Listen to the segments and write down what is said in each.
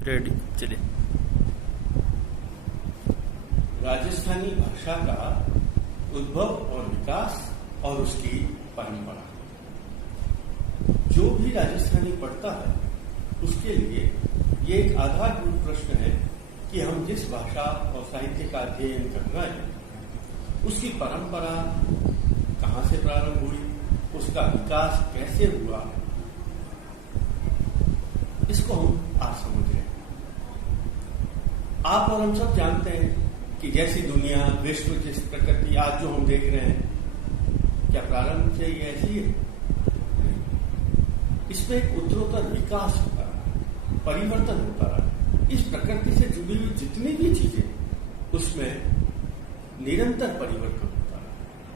Ready चलिए। राजस्थानी भाषा का उद्भव और विकास और उसकी परंपरा। जो भी राजस्थानी पढ़ता है उसके लिए ये एक आधारभूत प्रश्न है कि हम जिस भाषा और साहित्य का अध्ययन कर रहे हैं उसकी परंपरा कहाँ से प्रारंभ हुई, उसका विकास कैसे हुआ, इसको हम आज समझ रहे हैं। आप और हम सब जानते हैं कि जैसी दुनिया, विश्व, जिस प्रकृति आज जो हम देख रहे हैं, क्या प्रारंभ से ये ऐसी है? इसमें एक उत्तरोत्तर विकास होता रहा, परिवर्तन होता रहा। इस प्रकृति से जुड़ी हुई जितनी भी चीजें उसमें निरंतर परिवर्तन होता रहा।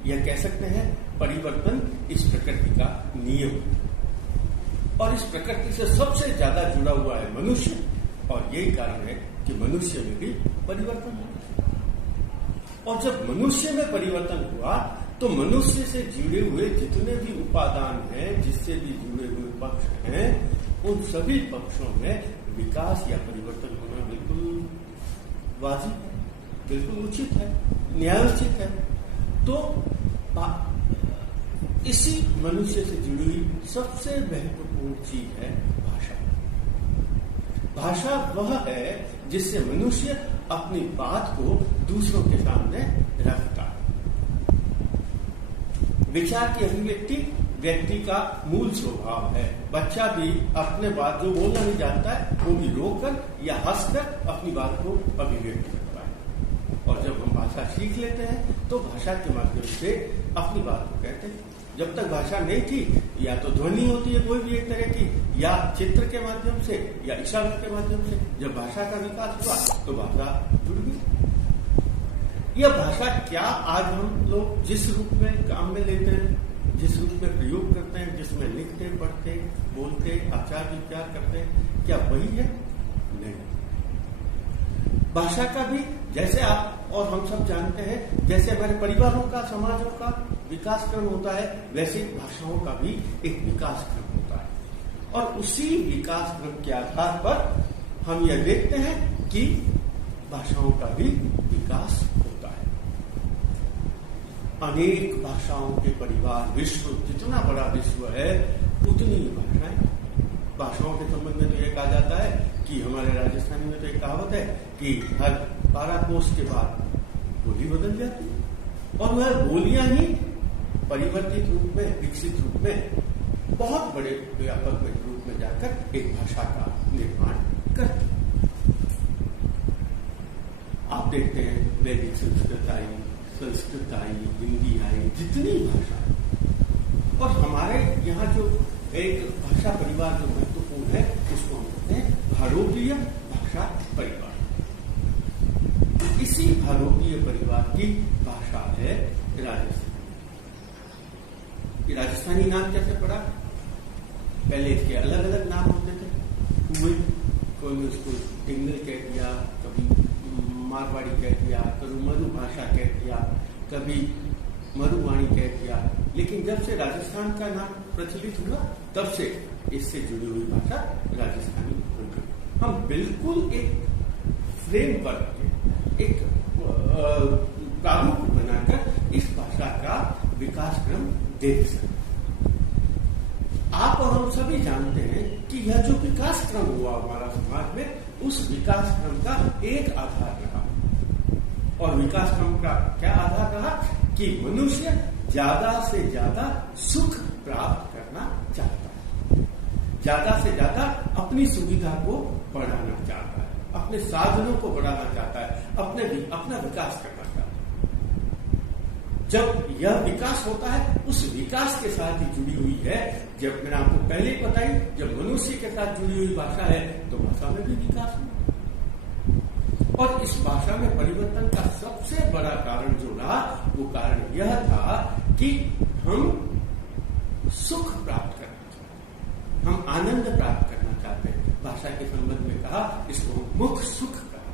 यह कह सकते हैं परिवर्तन इस प्रकृति का नियम है। और इस प्रकृति से सबसे ज्यादा जुड़ा हुआ है मनुष्य, और यही कारण है कि मनुष्य में भी परिवर्तन हुआ। और जब मनुष्य में परिवर्तन हुआ तो मनुष्य से जुड़े हुए जितने भी उपादान हैं, जिससे भी जुड़े हुए पक्ष हैं, उन सभी पक्षों में विकास या परिवर्तन होना बिल्कुल वाजिब है, बिल्कुल उचित है, न्यायोचित है। तो इसी मनुष्य से जुड़ी हुई सबसे महत्वपूर्ण चीज है भाषा। भाषा वह है जिससे मनुष्य अपनी बात को दूसरों के सामने रखता है। विचार की अभिव्यक्ति व्यक्ति का मूल स्वभाव है। बच्चा भी अपने बात जो बोलना नहीं जानता है वो भी रोकर या हंसकर अपनी बात को अभिव्यक्त करता है। और जब हम भाषा सीख लेते हैं तो भाषा के माध्यम से अपनी बात को कहते हैं। जब तक भाषा नहीं थी, या तो ध्वनि होती है कोई भी एक तरह की, या चित्र के माध्यम से, या इशारों के माध्यम से। जब भाषा का विकास हुआ तो भाषा जुड़ गई। यह भाषा क्या आज हम लोग जिस रूप में काम में लेते हैं, जिस रूप में प्रयोग करते हैं, जिसमें लिखते, पढ़ते, बोलते, आचार विचार करते हैं, क्या वही है? नहीं। भाषा का भी जैसे आप और हम सब जानते हैं, जैसे हमारे परिवारों का, समाजों का विकास क्रम होता है, वैसे भाषाओं का भी एक विकास क्रम होता है। और उसी विकास क्रम के आधार पर हम यह देखते हैं कि भाषाओं का भी विकास होता है। अनेक भाषाओं के परिवार, विश्व जितना बड़ा विश्व है उतनी ही भाषाएं। भाषाओं के संबंध में तो यह कहा जाता है कि हमारे राजस्थानी में तो एक कहावत है कि हर 12 कोस के बाद बोली बदल जाती है। और वह बोलियां ही परिवर्तित रूप में, विकसित रूप में, बहुत बड़े व्यापक रूप में जाकर एक भाषा का निर्माण करती है। आप देखते हैं वैदिक संस्कृत आई, हिंदी आई, जितनी भाषा। और हमारे यहाँ जो एक भाषा परिवार जो महत्वपूर्ण है उसको हम कहते हैं भारतीय भाषा परिवार। इसी भारतीय परिवार की भाषा है राजस्थानी। राजस्थानी नाम कैसे पड़ा? पहले इसके अलग अलग नाम होते थे। कोई ने उसको टिंगल कह दिया, कभी मारवाड़ी कह दिया, कभी मरु भाषा कह दिया, कभी मरुवाणी कह दिया। लेकिन जब से राजस्थान का नाम प्रचलित हुआ तब से इससे जुड़ी हुई भाषा राजस्थानी हो गई। हम बिल्कुल एक फ्रेमवर्क के, एक प्रारूप बनाकर इस भाषा का विकास क्रम देख सकते। आप और हम सभी जानते हैं कि यह जो विकास क्रम हुआ हमारा समाज में, उस विकास क्रम का एक आधार रहा। और विकास क्रम का क्या आधार रहा? कि मनुष्य ज्यादा से ज्यादा सुख प्राप्त करना चाहता है, ज्यादा से ज्यादा अपनी सुविधा को बढ़ाना चाहता है, अपने साधनों को बढ़ाना चाहता है, अपना विकास करना चाहता है। जब यह विकास होता है, उस विकास के साथ ही जुड़ी हुई है, जब मैंने आपको पहले ही बताई, जब मनुष्य के साथ जुड़ी हुई भाषा है तो भाषा में भी विकास हुआ। और इस भाषा में परिवर्तन का सबसे बड़ा कारण जो रहा, वो कारण यह था कि हम सुख प्राप्त करना चाहते हैं, हम आनंद प्राप्त करना चाहते हैं। भाषा के संबंध में कहा, इसको मुख सुख कहा।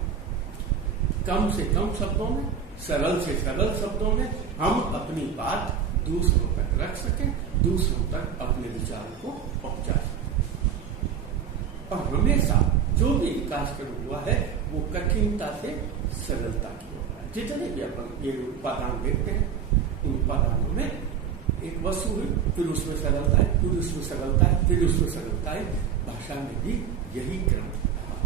कम से कम शब्दों में, सरल से सरल शब्दों में हम अपनी बात दूसरों तक रख सकें, दूसरों तक अपने विचार को पहुंचा सकें। और हमेशा जो भी विकास क्रम हुआ है वो कठिनता से सरलता की ओर है। जितने भी अपन ये उपादान देखते हैं, उन उपादानों में एक वस्तु हुई, फिर उसमें सरलता है, फिर उसमें सरलता है, फिर उसमें सरलता है। भाषा में भी यही क्रम रहा।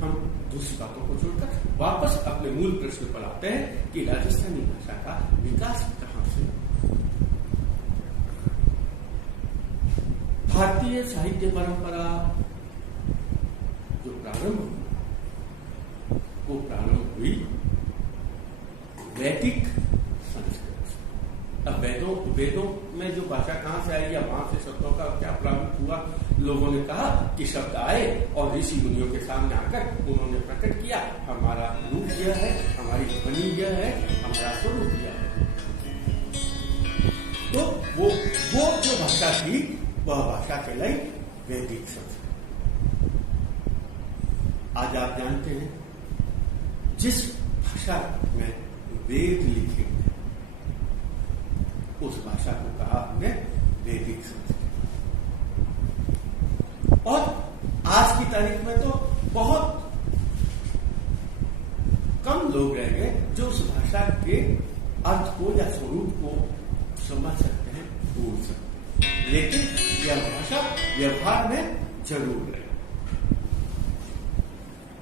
हम दूसरी बातों को छोड़कर वापस अपने मूल प्रश्न पर आते हैं कि राजस्थानी भाषा का विकास कहां से। भारतीय साहित्य परंपरा जो प्रारंभ हुई, वो प्रारंभ हुई वैदिक संस्कृत। अब वेदों में जो भाषा कहां से आई या वहां से शब्दों का क्या प्रारंभ हुआ, लोगों ने कहा कि शब्द आए और ऋषि मुनियों के सामने आकर उन्होंने प्रकट किया, हमारा रूप यह है, हमारी ध्वनि यह है, हमारा स्वरूप यह है। तो वो जो भाषा थी वह भाषा कहलाई वैदिक संस्कृत। आज आप जानते हैं जिस भाषा में वेद लिखे उस भाषा को कहा हमने वैदिक संस्कृत। और आज की तारीख में तो बहुत कम लोग रह गए जो उस भाषा के अर्थ को या स्वरूप को समझ सकते हैं, बोल सकते हैं, लेकिन यह भाषा व्यवहार में जरूर है।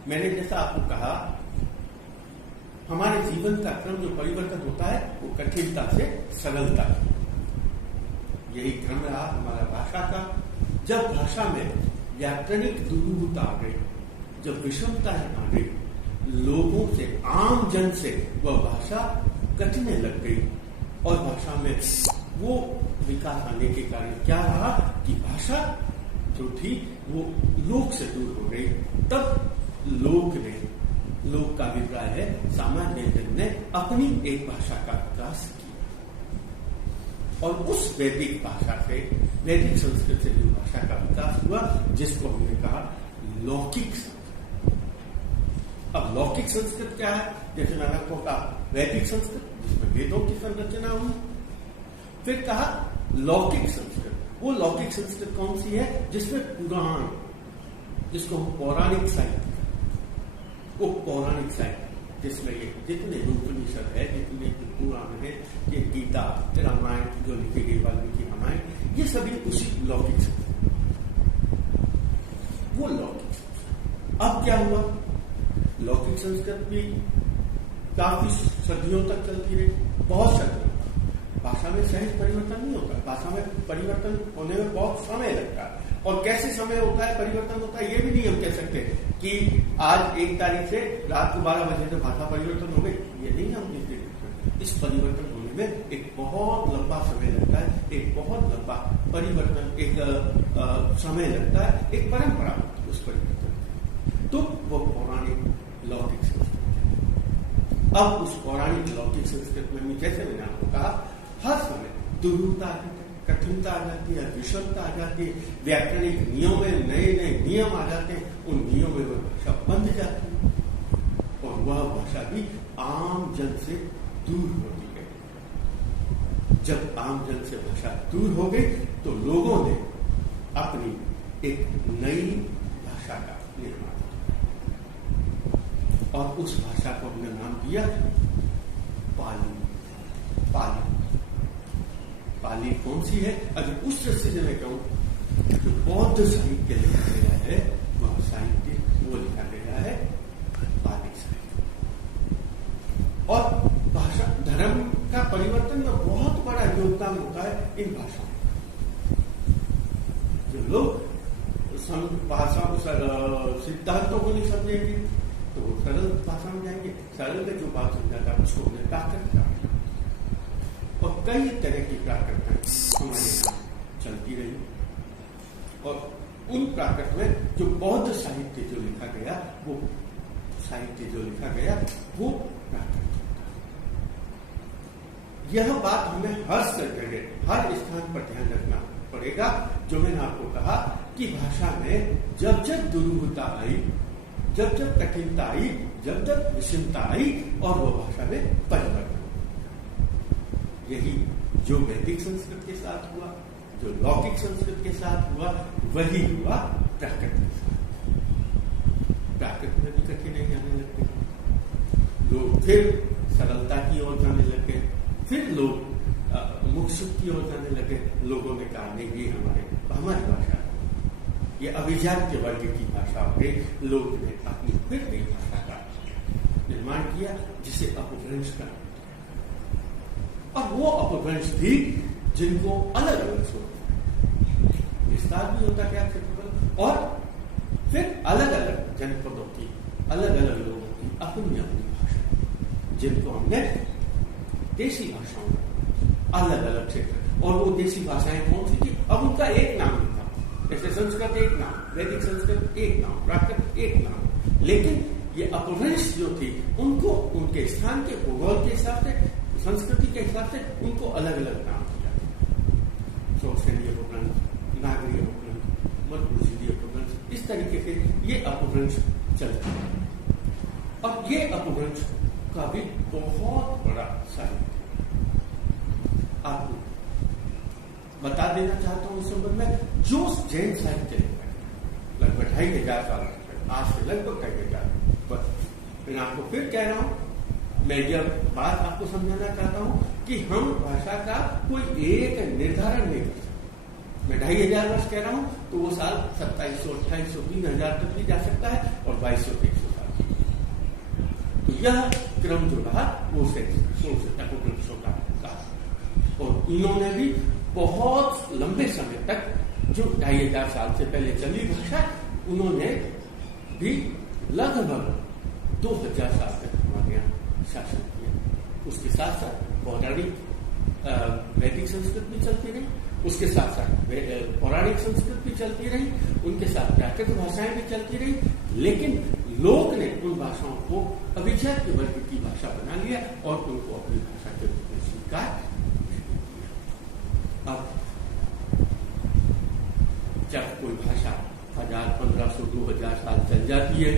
मैंने जैसा आपको कहा, हमारे जीवन का क्रम जो परिवर्तन होता है वो कठिनता से सरलता की, यही क्रम रहा हमारा भाषा का। जब भाषा में व्याकरणिक दुरूहता आ गई, जब विषमताएं आ गई, लोगों से, आम जन से वह भाषा कटने लग गई और भाषा में वो विकास आने के कारण क्या रहा कि भाषा जो थी वो लोक से दूर हो गई। तब लोक का अभिप्राय है सामान्य जन ने अपनी एक भाषा का विकास किया और उस वैदिक भाषा से, वैदिक संस्कृत से जो भाषा का विकास हुआ जिसको हमने कहा लौकिक संस्कृत। अब लौकिक संस्कृत क्या है? जैसे मैंने आपको कहा वैदिक संस्कृत जिसमें वेदों की संरचना हुई, फिर कहा लौकिक संस्कृत। वो लौकिक संस्कृत कौन सी है? जिसमें पुराण, जिसको हम पौराणिक साहित्य, वो पौराणिक साहित्य जिसमें ये जितने उपनिषद है, जितने पुराण है, ये गीता, रामायण जो लिखी गई, वाल्मीकि रामायण, ये सभी उसी लौकिक संस्कृत, वो लौकिक संस्कृत। अब क्या हुआ? लौकिक संस्कृत भी काफी सदियों तक चलती रही, बहुत सदियों। भाषा में सहज परिवर्तन नहीं होता, भाषा में परिवर्तन होने में बहुत समय लगता है। और कैसे समय होता है, परिवर्तन होता है, ये भी नहीं हम कह सकते कि आज 1 तारीख से रात को 12 बजे से भाषा परिवर्तन हो गई, ये नहीं हम कहते। इस परिवर्तन होने में एक बहुत लंबा समय लगता है, एक बहुत लंबा परिवर्तन, एक समय लगता है, एक परंपरा उस परिवर्तन। तो वो पौराणिक लौकिक संस्कृत। अब उस पौराणिक लौकिक संस्कृत में जैसे मैंने आपको कहा, हर समय दुरूहता आ जाती है, कठिनता आ जाती है, विषमता आ जाती है, व्याकरणिक नियम में नए नए नियम आ जाते हैं, उन नियमों में वह भाषा बंध जाती है और वह भाषा भी आम जन से दूर होती गई। जब आम जन से भाषा दूर हो गई तो लोगों ने अपनी एक नई भाषा का निर्माण किया और उस भाषा को हमने नाम दिया पाली। पाली कौन सी है? अगर उस दृष्टि से मैं कहूं जो बौद्ध साहित्य लिखा गया है, वह साहित्य वो लिखा गया है पाली साहित्य। और भाषा धर्म का परिवर्तन में बहुत बड़ा योगदान होता है इन भाषाओं में। जो लोग भाषा सिद्धांतों को नहीं समझेंगे तो वो सरल भाषा में जाएंगे, सरल में जो बात समझाता है उसको उन्हें प्राकृत करना। और कई तरह की प्राकृताएं हमारे यहाँ चलती रही और उन प्राकृत में जो बौद्ध साहित्य जो लिखा गया, वो साहित्य जो लिखा गया वो प्राकृत। यह बात हमें हर जगह, हर स्थान पर ध्यान रखना पड़ेगा। जो मैंने आपको कहा कि भाषा में जब जब दुरूहता आई, जब जब कठिनता आई, जब जब विषमता आई और वो भाषा में परिवर्तन, यही जो वैदिक संस्कृत के साथ हुआ, जो लौकिक संस्कृत के साथ हुआ, वही हुआ प्राकृत के साथ। लोग फिर सरलता की ओर जाने लगे, फिर लोग मुख सुख की ओर जाने लगे। लोगों ने कहा नहीं, ये हमारी भाषा है, ये अभिजात्य वर्ग की भाषा हो गई। लोग ने अपनी फिर नई भाषा का निर्माण किया, जिसे अपभ्रंश का, और वो अपभ्रंश भी जिनको अलग अलग सोच विस्तार भी होता गया क्षेत्रफल, और फिर अलग अलग जनपदों की, अलग अलग लोगों की अपनी अपनी भाषा, जिनको हमने देसी भाषाओं अलग अलग क्षेत्र, और वो देसी भाषाएं कौन सी थी? अब उनका एक नाम था, जैसे संस्कृत एक नाम, वैदिक संस्कृत एक नाम, प्राकृत एक नाम, लेकिन ये अपभ्रंश जो थी उनको उनके स्थान के भूगोल के हिसाब से, संस्कृति के हिसाब से उनको अलग अलग नाम दिया। सौसैन्य अपभ्रंश, नागरीय अपभ्रंश, मध्ययुगीय अपभ्रंश, इस तरीके से ये अपभ्रंश चलते हैं। और ये अपभ्रंश का भी बहुत बड़ा साहित्य आपको बता देना चाहता हूं इस संबंध में। जो जैन साहित्य लगभग 2500 साल, आज से लगभग 2500, बस मैं आपको फिर कह रहा हूं, मैं यह बात आपको समझाना चाहता हूं कि हम भाषा का कोई एक निर्धारण नहीं कर सकते। मैं 2500 वर्ष कह रहा हूं तो वो साल 2700, 2800, 3000 तक भी जा सकता है, और 2200-2300 साल। तो यह क्रम जो रहा वो अपभ्रंशों का, और इन्होंने भी बहुत लंबे समय तक, जो 2500 साल से पहले चली भाषा, उन्होंने भी लगभग 2000 साल तक हमारे यहाँ शासन किया। उसके साथ साथ पौराणिक वैदिक संस्कृत भी चलती रही, उसके साथ साथ पौराणिक संस्कृत भी चलती रही, उनके साथ प्राकृत भाषाएं भी चलती रही, लेकिन लोग ने उन भाषाओं को अभिजात्य वर्ग की भाषा बना लिया और उनको अपनी भाषा के रूप में स्वीकार। अब जब कोई भाषा 1000, 1500, 2000 साल चल जाती है,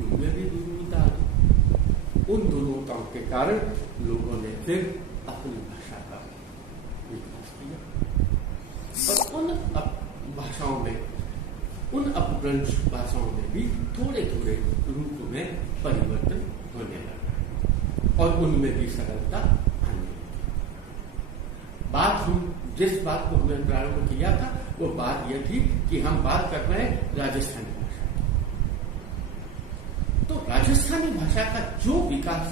उनमें भी दुर्विधता आ गई। उन दुर्विधताओं के कारण लोगों ने फिर अपनी भाषा का विकास किया, और उन भाषाओं में, उन अपभ्रंश भाषाओं में भी थोड़े थोड़े रूप में परिवर्तन होने लगा, और उनमें भी सरलता आने लगी। बात हम जिस बात को हमने प्रारंभ किया था, वो बात यह थी कि हम बात कर रहे हैं राजस्थानी भाषा की। तो राजस्थानी भाषा का जो विकास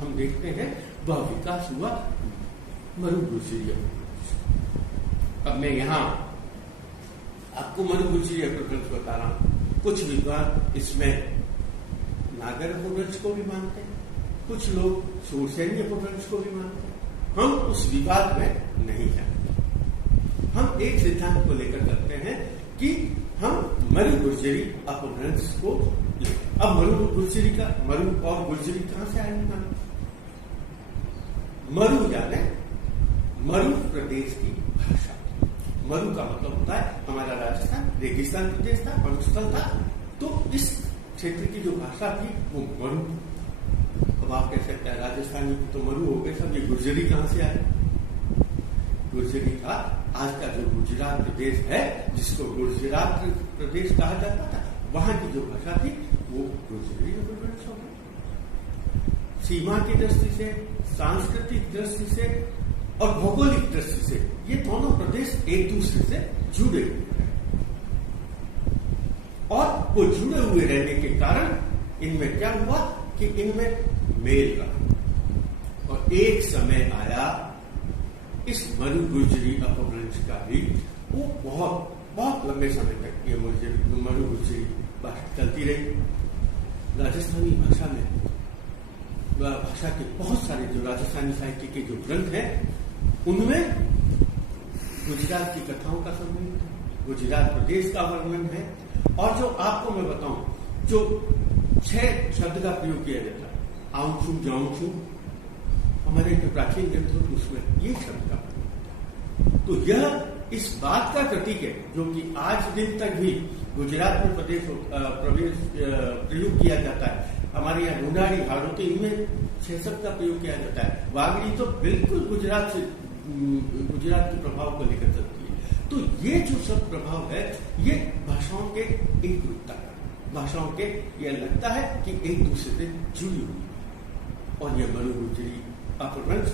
हम देखते हैं, वह विकास हुआ मरुगुर्जरी अपभ्रंश। अब मैं यहां आपको मरुगुर्जरी अपभ्रंश बता रहा हूं। कुछ विद्वान इसमें नागर अपभ्रंश को भी मानते हैं, कुछ लोग सौसैन्य अपभ्रंश को भी मानते हैं। हम उस विवाद में नहीं जाते। हम एक सिद्धांत को लेकर चलते हैं कि हम मरुगुर्जरी अपभ्रंश को लें। अब मरुगुर्जरी का, मरु और गुर्जरी कहां से आएगा? मरु यानी मरु प्रदेश की भाषा। मरु का मतलब होता है हमारा राजस्थान रेगिस्तान प्रदेश था, मरुस्थल था, तो इस क्षेत्र की जो भाषा थी वो मरु। अब आप कह सकते हैं राजस्थानी तो मरु हो गए सब, ये गुर्जरी कहां से आए? गुर्जरी का आज का जो गुजरात प्रदेश है, जिसको गुजरात प्रदेश कहा जाता था, वहां की जो भाषा थी वो गुर्जरी अपभ्रंश हो गई। सीमा की दृष्टि से, सांस्कृतिक दृष्टि से और भौगोलिक दृष्टि से ये दोनों प्रदेश एक दूसरे से जुड़े हुए हैं, और वो जुड़े हुए रहने के कारण इनमें क्या हुआ कि इनमें मेल रहा, और एक समय आया इस मरुगुर्जरी अपभ्रंश का भी वो बहुत लंबे समय तक ये मरुगुर्जरी भाषा चलती रही। राजस्थानी भाषा में, भाषा के बहुत सारे जो राजस्थानी साहित्य के जो ग्रंथ हैं, उनमें गुजरात की कथाओं का संबंध है, गुजरात प्रदेश का वर्णन है, और जो आपको मैं बताऊं, जो 6 शब्द का प्रयोग किया जाता है, आऊंचू जाऊंचू, हमारे जो प्राचीन ग्रंथों उसमें ये शब्द का प्रयोग। तो यह इस बात का प्रतीक है, जो कि आज दिन तक भी गुजरात में प्रयोग किया जाता है। हमारे यहाँ ढूंढाड़ी, हाड़ोती, इनमें 6 शब्द का प्रयोग किया जाता है। वागड़ी तो बिल्कुल गुजरात के प्रभाव को लेकर चलती है। तो ये जो शब्द प्रभाव है, ये भाषाओं के एक रूपता, भाषाओं के ये लगता है कि एक दूसरे से जुड़ी हुई। और यह मरु गुजरी अपभ्रंश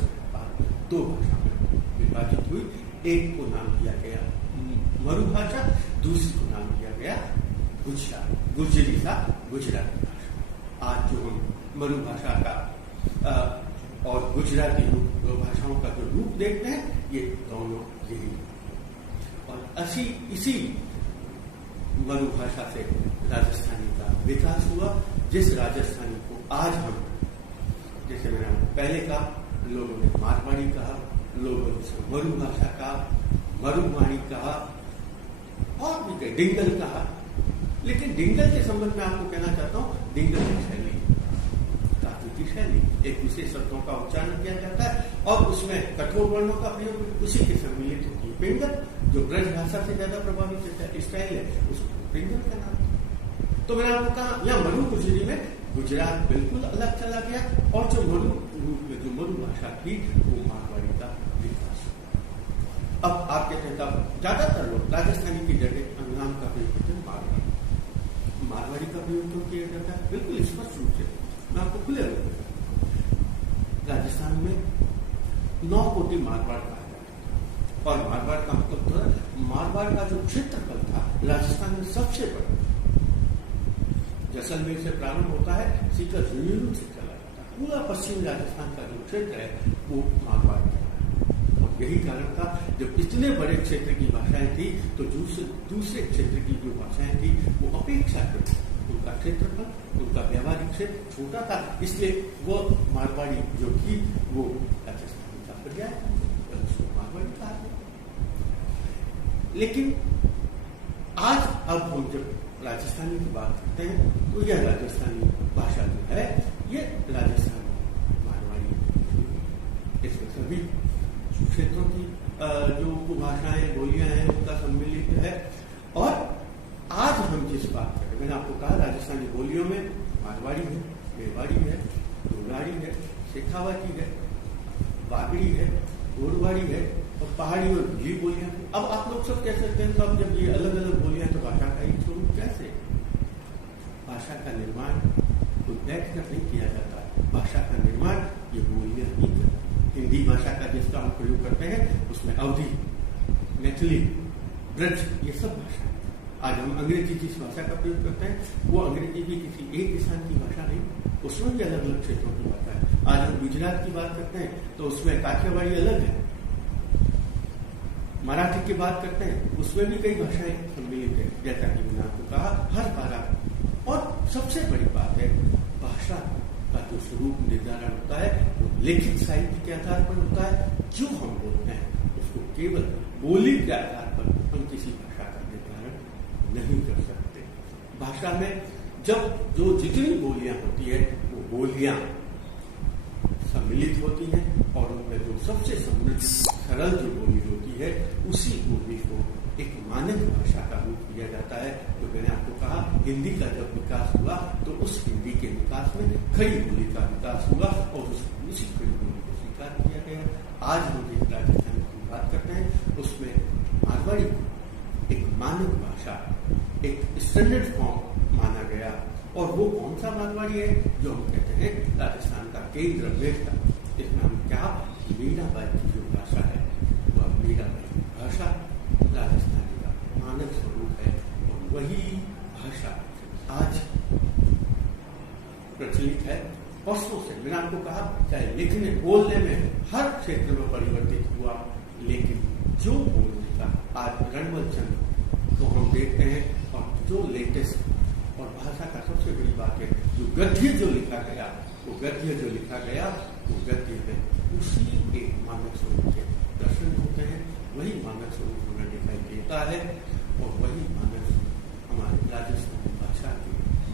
दो भाषा में विभाजित हुई। एक को नाम दिया गया मरु भाषा, दूसरी को नाम दिया गया गुजरात, गुजरी का गुजराती भाषा। आज जो हम मरु भाषा का और गुजराती भाषाओं का जो रूप देखते हैं, ये दोनों यही। और इसी मरु भाषा से राजस्थानी का विकास हुआ, जिस राजस्थानी को आज हम, जैसे मैंने पहले कहा, लोगों ने मारवाड़ी कहा, लोगों ने उसको मरु भाषा कहा, मरुवाणी कहा, और भी कई डिंगल कहा। लेकिन डिंगल के संबंध में आपको कहना चाहता हूं, डिंगल की शैली, काफी की शैली, एक विशेष शब्दों का उच्चारण किया जाता है और उसमें कठोर वर्णों का प्रयोग उसी के सम्मिलित होती है। पिंगल जो ब्रज भाषा से ज्यादा प्रभावित स्टाइल है, उसको पिंगल का नाम। तो मैंने आपको कहा, यहाँ मरु गुजरी में गुजरात बिल्कुल अलग चला गया, और जो मरु भाषा थी वो मारवाड़ी का विकास। अब आप कहते हैं, तब ज्यादातर लोग राजस्थानी की जगह नाम का प्रयोग करते हैं मारवाड़ी। मारवाड़ी का प्रयोग क्यों किया जाता है? बिल्कुल स्पष्ट रूप से मैं आपको खुले रूप में, राजस्थान में 9 कोटि मारवाड़ कहा जाता था, और मारवाड़ का मतलब था, मारवाड़ का जो क्षेत्रफल था राजस्थान में सबसे बड़ा। जैसलमेर से प्रारंभ होता है, सीकर झुंझुनू से चला जाता है, पूरा पश्चिमी राजस्थान का जो क्षेत्र है वो मारवाड़ का है। और यही कारण था, जब इतने बड़े क्षेत्र की भाषाएं थी तो दूसरे क्षेत्र की जो भाषाएं थी वो अपेक्षाकृत उनका क्षेत्रफल, उनका व्यावहारिक क्षेत्र छोटा था, इसलिए वो मारवाड़ी जो थी वो राजस्थानी का पर्याय, उसको मारवाड़ी कहा। लेकिन आज अब हम जब राजस्थानी की बात करते हैं तो यह राजस्थानी भाषा जो है ये राजस्थानी मारवाड़ी, इसमें सभी क्षेत्रों की जो भाषाएं बोलियां हैं उनका सम्मिलित है। और आज हम जिस बात करें, मैंने आपको कहा राजस्थानी बोलियों में मारवाड़ी है, मेवाड़ी है, गोलाड़ी है, शेखावती है, बागड़ी है, गोरवाड़ी है और पहाड़ी और भीली बोलियां। अब आप लोग सब कह सकते हैं, तो अब जब ये अलग अलग बोलियां तो भाषा का ही स्वरूप कैसे? भाषा का निर्माण कोई बैठकर नहीं किया जाता, भाषा का निर्माण ये बोलियां ही करती। हिंदी भाषा का जिसका हम प्रयोग करते हैं उसमें अवधी, मैथिली, ब्रज, ये सब भाषा। आज हम अंग्रेजी जिस भाषा का प्रयोग करते हैं वो अंग्रेजी भी किसी एक स्थान की भाषा नहीं, उसमें भी अलग अलग क्षेत्रों की भाषा है। आज हम गुजरात की बात करते हैं तो उसमें काठियावाड़ी अलग है, मराठी की बात करते हैं उसमें भी कई भाषाएं सम्मिलित है, जैसा कि मैंने आपको कहा हर बार। और सबसे बड़ी बात है, भाषा का जो स्वरूप निर्धारण होता है वो लिखित साहित्य के आधार पर होता है। जो हम बोलते हैं उसको केवल बोली के आधार पर हम किसी भाषा का निर्धारण नहीं कर सकते। भाषा में जब जो जितनी बोलियां होती है वो बोलियां सम्मिलित होती हैं और उनमें जो सबसे समृद्ध सरल जो बोली होती है उसी बोली को एक मानक भाषा का रूप दिया जाता है। तो मैंने आपको कहा, हिंदी का जब विकास हुआ तो उस हिंदी के विकास में खड़ी बोली का विकास हुआ और उसी खड़ी बोली को स्वीकार किया गया। आज हम जिस राजस्थान की बात करते हैं उसमें मारवाड़ी एक मानक भाषा, एक स्टैंडर्ड फॉर्म माना गया। और वो कौन सा मारवाड़ी है जो हम कहते हैं राजस्थान का केंद्र बेटा। इसमें हम क्या, मीराबाई की जो भाषा है वह मीराबाई भाषा राजस्थानी का मानक स्वरूप है और वही भाषा आज प्रचलित है वर्षों से। मैंने आपको कहा, चाहे लिखने बोलने में हर क्षेत्र में परिवर्तित हुआ, लेकिन जो बोलने का आज रणवल चंद को हम देखते हैं और जो लेटेस्ट और भाषा का सबसे बड़ी बात है, जो गद्य जो लिखा गया वो गद्य में उसी एक मानक स्वरूप के दर्शन होते हैं, वही मानक स्वरूप हमें दिखाई देता है और वही मानक हमारे राजस्थानी भाषा के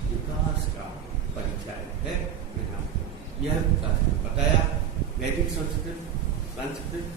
विकास का परिचय है। मैंने आपको यह विकास बताया, वैदिक संस्कृत, संस्कृत